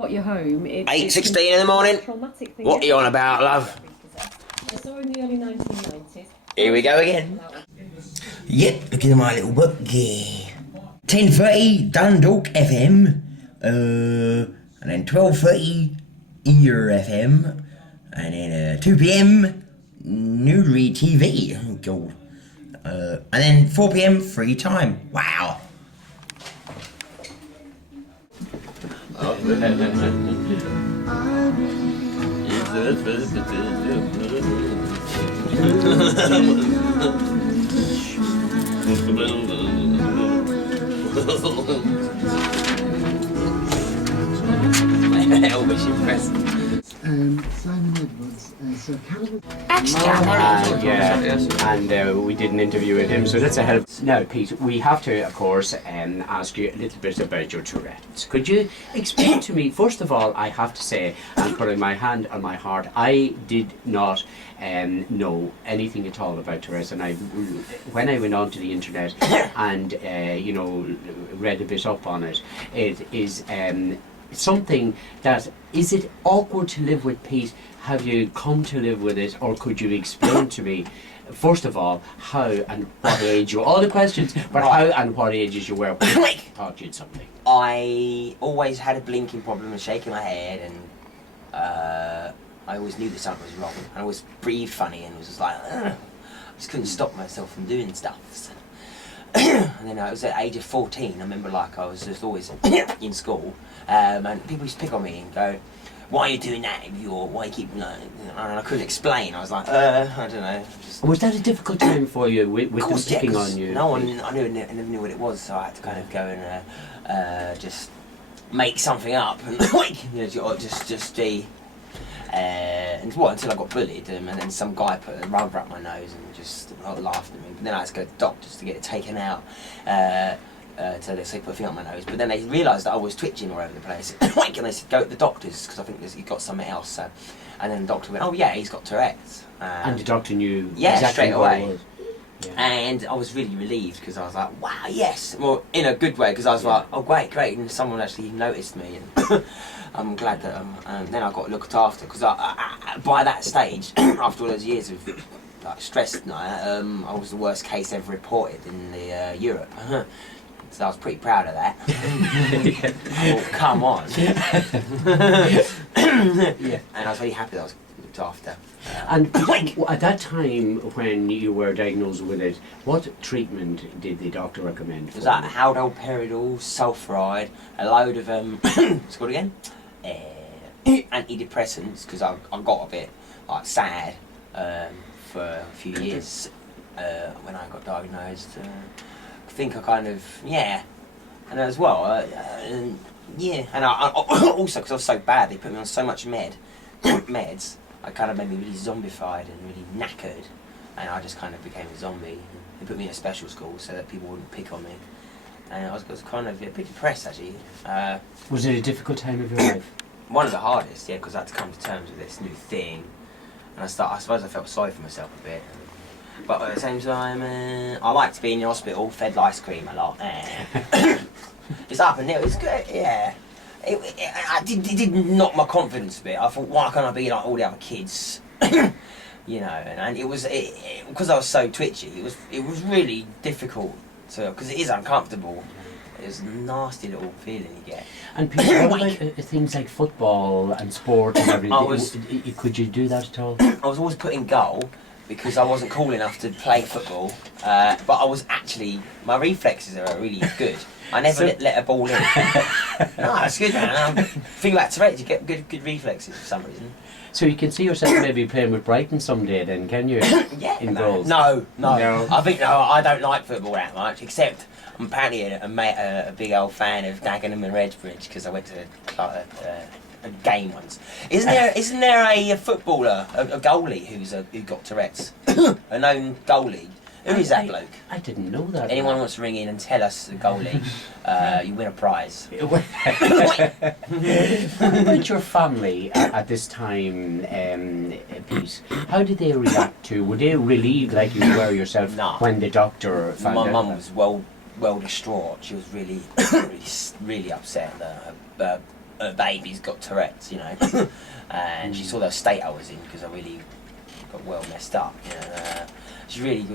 Got you home. 8:16 in the morning. What are you on about, love? I saw in the early 1990s. Here we go again. Yep, look at my little book. Yeah. 10:30 Dundalk FM. And then 12:30 Ear FM. And then 2 p.m. Newry TV. Oh god. And then 4 p.m. free time. Wow. Always impressive. Simon Edwards, so Callum... And we did an interview with him, so that's a help. Now, Pete, we have to, of course, ask you a little bit about your Tourette's. Could you explain to me, first of all, I have to say, and putting my hand on my heart, I did not know anything at all about Tourette's, and when I went onto the internet and, read a bit up on it, it is something that, is it awkward to live with, Pete? Have you come to live with it, or could you explain to me, first of all, how and what age you, all the questions, but how and what ages you were when you thought you had something? I always had a blinking problem and shaking my head, and I always knew that something was wrong. I always breathed funny and was just like, I just couldn't stop myself from doing stuff. And then I was at the age of 14, I remember like I was just always in school, and people used to pick on me and go, why are you doing that? Why you keep, and I couldn't explain. I was like, I don't know. Was that a difficult time for you with them picking on you? No one, I never knew what it was, so I had to kind of go and just make something up and just be. Until I got bullied, and then some guy put a rubber up my nose and just laughed at me. But then I had to go to the doctors to get it taken out. So they put a thing on my nose, but then they realised that I was twitching all over the place. And they said, go to the doctors, because I think he's got something else. So. And then the doctor went, oh yeah, he's got Tourette's. And the doctor knew exactly straight away. What it was. Yeah. And I was really relieved, because I was like, wow, yes! Well, in a good way, because I was like, oh great, and someone actually noticed me. And I'm glad that, and then I got looked after, because by that stage, after all those years of stress, I was the worst case ever reported in the Europe. So I was pretty proud of that. I thought, come on. And I was really happy that I was looked after. And at that time, when you were diagnosed with it, what treatment did the doctor recommend? It was like haldol, sulfuride, a load of what's it called again? Antidepressants, because I got a bit sad for a few years when I got diagnosed. I think I kind of, and as well, and I also, because I was so bad, they put me on so much meds, I kind of made me really zombified and really knackered, and I just kind of became a zombie. They put me in a special school so that people wouldn't pick on me, and I was kind of a bit depressed actually. Was it a difficult time of your life? One of the hardest, because I had to come to terms with this new thing, and I suppose I felt sorry for myself a bit. But at the same time, I like to be in the hospital, fed ice cream a lot. It's up and down, it's good, yeah. It did knock my confidence a bit. I thought, why can't I be like all the other kids? And it was, because I was so twitchy, it was really difficult to, because it is uncomfortable. It's a nasty little feeling you get. And people, what about things like football and sport and everything? Could you do that at all? I was always put in goal, because I wasn't cool enough to play football, but I was actually, my reflexes are really good. I never let a ball in. No, it's good, man. Think about Tourettes, you get good reflexes for some reason. So you can see yourself maybe playing with Brighton someday then, can you? Yeah. In goals? No. I don't like football that much, except I'm apparently a big old fan of Dagenham and Redbridge, because I went to a game once. Isn't there a footballer, a goalie who got Tourette's? A known goalie? Who is that bloke? I didn't know that. Anyone wants to ring in and tell us the goalie, you win a prize. What about your family at this time, Pete? How did they react to? Were they relieved like you were yourself when the doctor found out? My mum was well distraught. She was really, really upset that her baby's got Tourette's, you know. And she saw the state I was in because I really got well messed up. You know. She really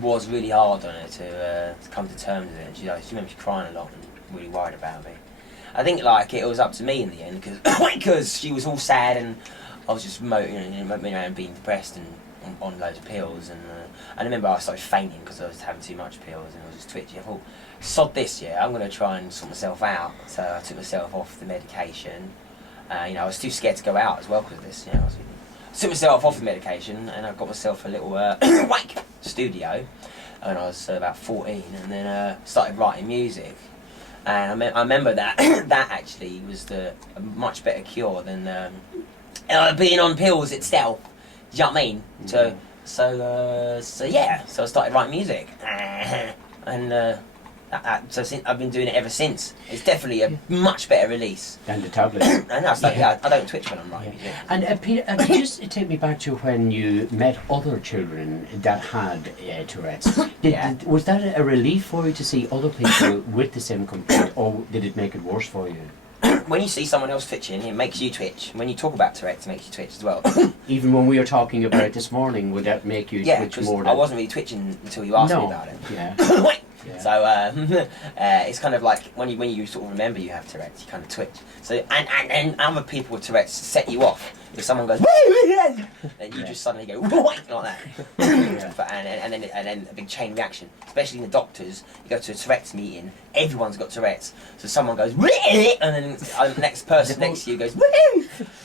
was really hard on her to come to terms with it. She remember she crying a lot and really worried about me. I think like it was up to me in the end because she was all sad and I was just moaning around being depressed and on loads of pills. And I remember I started fainting because I was having too much pills and I was just twitchy. I thought, sod this, yeah, I'm going to try and sort myself out. So I took myself off the medication. You know, I was too scared to go out as well because of this. You know, I took myself off the medication and I got myself a little wank studio when I was about 14, and then started writing music. And I remember that that actually was a much better cure than being on pills itself. Do you know what I mean? Mm-hmm. So yeah. So I started writing music, and so I've been doing it ever since. It's definitely a much better release. And the tablets. And that's like, I don't twitch when I'm writing music. And Peter, just take me back to when you met other children that had Tourette's. Was that a relief for you to see other people with the same complaint, or did it make it worse for you? When you see someone else twitching, it makes you twitch. When you talk about Tourette's, it makes you twitch as well. Even when we were talking about it this morning, would that make you twitch more? I wasn't really twitching until you asked me about it. Yeah. Yeah. So it's kind of like when you sort of remember you have Tourette's, you kind of twitch. So and other people with Tourette's set you off. If someone goes, then you just suddenly go like that, and then a big chain reaction. Especially in the doctors, you go to a Tourette's meeting, everyone's got Tourette's. So someone goes, and then the next person next to you goes,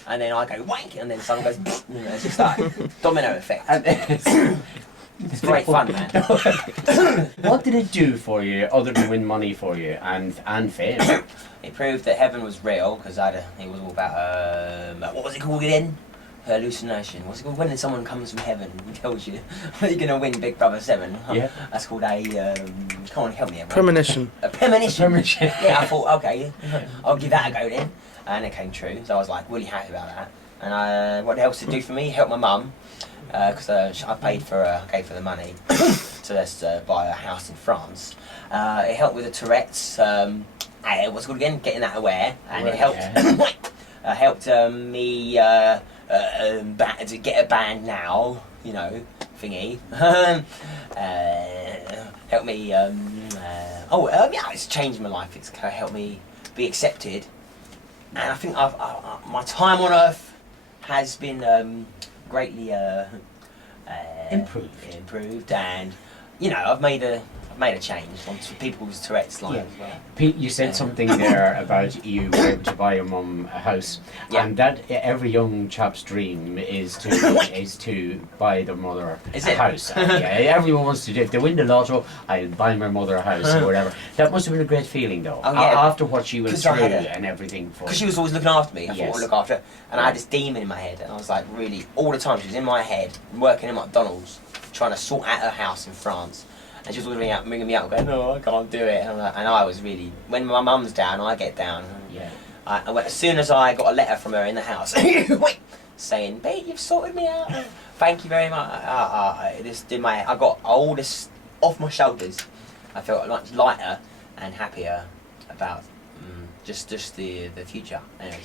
and then I go wank, and then someone goes, you know, it's just like domino effect. It's great fun, man. What did it do for you, other than win money for you and fame? It proved that heaven was real because it was all about what was it called again? Hallucination. What's it called when someone comes from heaven and tells you you're gonna win Big Brother 7? Yeah. That's called a come on, help me, everyone. Premonition. A premonition. Premonition. Yeah, I thought okay, I'll give that a go then, and it came true. So I was like really happy about that. And what else did it do for me? Help my mum. Because I gave her the money to buy a house in France. It helped with the Tourette's. What's it called again? Getting that aware, and it helped. Helped me to get a band now. You know, thingy. Helped me. It's changed my life. It's helped me be accepted, and I think my time on Earth has been. Greatly improved, and you know I've made a change on people's Tourette's line as well. Pete, you said something there about you were able to buy your mum a house, and that every young chap's dream is to buy their mother a house. Everyone wants to do. If they win the lotto, I'll buy my mother a house or whatever. That must have been a great feeling though. After what she went through and everything. Because she was always looking after me. I thought I'd look after her, and I had this demon in my head, and I was like really all the time she was in my head, working in McDonald's, trying to sort out her house in France. And she was always ringing me up, going, "No, I can't do it." And I was really, when my mum's down, I get down. Yeah. I went, as soon as I got a letter from her in the house, saying, "Babe, you've sorted me out. Thank you very much." I got all this off my shoulders. I felt much lighter and happier about just the future. Anyways.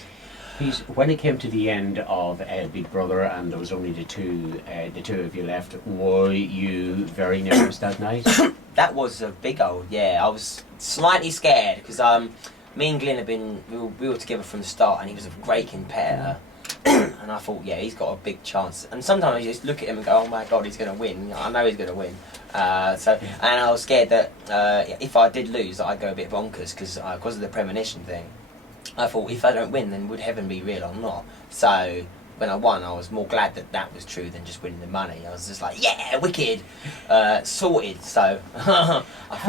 Pete, when it came to the end of Big Brother and there was only the two of you left, were you very nervous that night? That was a big old, I was slightly scared because me and Glyn we were together from the start, and he was a great competitor. And I thought, he's got a big chance. And sometimes you just look at him and go, "Oh my God, he's going to win. I know he's going to win." And I was scared that if I did lose, I'd go a bit bonkers because of the premonition thing. I thought, if I don't win, then would heaven be real or not? So when I won, I was more glad that was true than just winning the money. I was just like, yeah, wicked, sorted. So how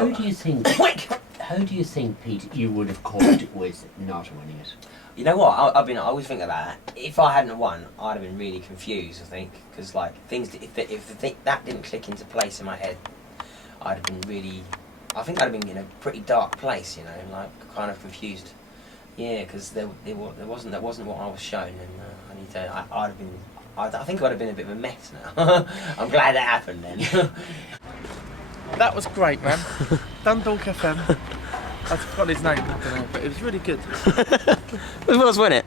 do you think, Pete, you would have coped with not winning it? You know what? I always think about that. If I hadn't won, I'd have been really confused. I think because like if that didn't click into place in my head, I'd have been really. I think I'd have been in a pretty dark place. You know, like kind of confused. Yeah, because that wasn't what I was shown, and I'd have been. I think I'd have been a bit of a mess now. I'm glad that happened then. That was great, man. Dundalk FM. I forgot his name, I don't know, but it was really good. It was, wasn't it?